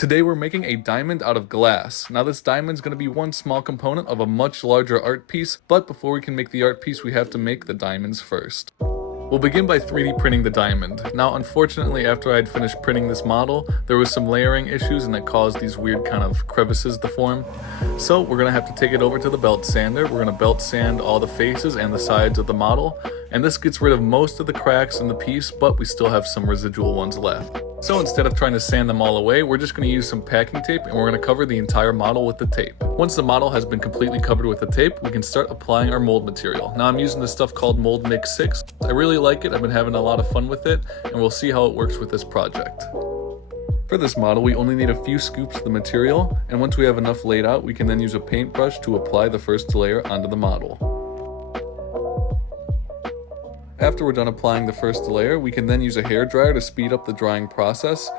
Today we're making a diamond out of glass. Now this diamond's going to be one small component of a much larger art piece, but before we can make the art piece we have to make the diamonds first. We'll begin by 3D printing the diamond. Now unfortunately after I had finished printing this model, there was some layering issues and that caused these weird kind of crevices to form. So we're going to have to take it over to the belt sander. We're going to belt sand all the faces and the sides of the model, and this gets rid of most of the cracks in the piece, but we still have some residual ones left. So instead of trying to sand them all away, we're just going to use some packing tape and we're going to cover the entire model with the tape. Once the model has been completely covered with the tape, we can start applying our mold material. Now I'm using this stuff called Mold Mix 6. I really like it, I've been having a lot of fun with it, and we'll see how it works with this project. For this model, we only need a few scoops of the material, and once we have enough laid out, we can then use a paintbrush to apply the first layer onto the model. After we're done applying the first layer, we can then use a hairdryer to speed up the drying process.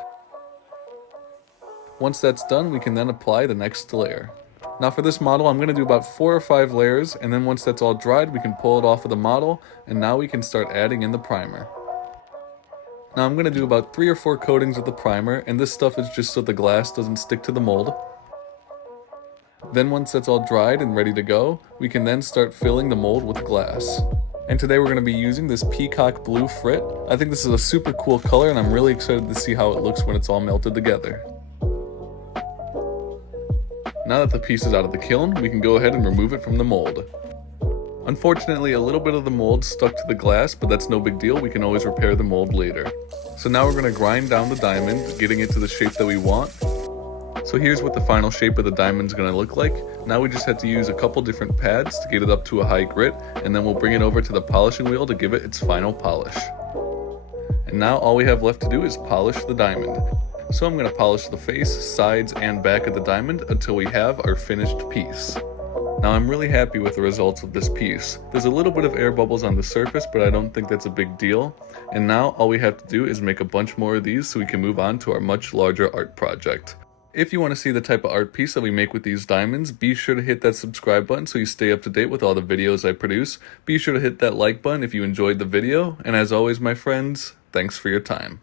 Once that's done, we can then apply the next layer. Now for this model, I'm going to do about 4 or 5 layers, and then once that's all dried, we can pull it off of the model, and now we can start adding in the primer. Now I'm going to do about 3 or 4 coatings of the primer, and this stuff is just so the glass doesn't stick to the mold. Then once that's all dried and ready to go, we can then start filling the mold with glass. And today we're going to be using this peacock blue frit. I think this is a super cool color and I'm really excited to see how it looks when it's all melted together. Now that the piece is out of the kiln, we can go ahead and remove it from the mold. Unfortunately, a little bit of the mold stuck to the glass, but that's no big deal, we can always repair the mold later. So now we're going to grind down the diamond, getting it to the shape that we want. So here's what the final shape of the diamond's going to look like. Now we just have to use a couple different pads to get it up to a high grit, and then we'll bring it over to the polishing wheel to give it its final polish. And now all we have left to do is polish the diamond. So I'm going to polish the face, sides, and back of the diamond until we have our finished piece. Now I'm really happy with the results of this piece. There's a little bit of air bubbles on the surface, but I don't think that's a big deal. And now all we have to do is make a bunch more of these so we can move on to our much larger art project. If you want to see the type of art piece that we make with these diamonds, be sure to hit that subscribe button so you stay up to date with all the videos I produce. Be sure to hit that like button if you enjoyed the video, and as always my friends, thanks for your time.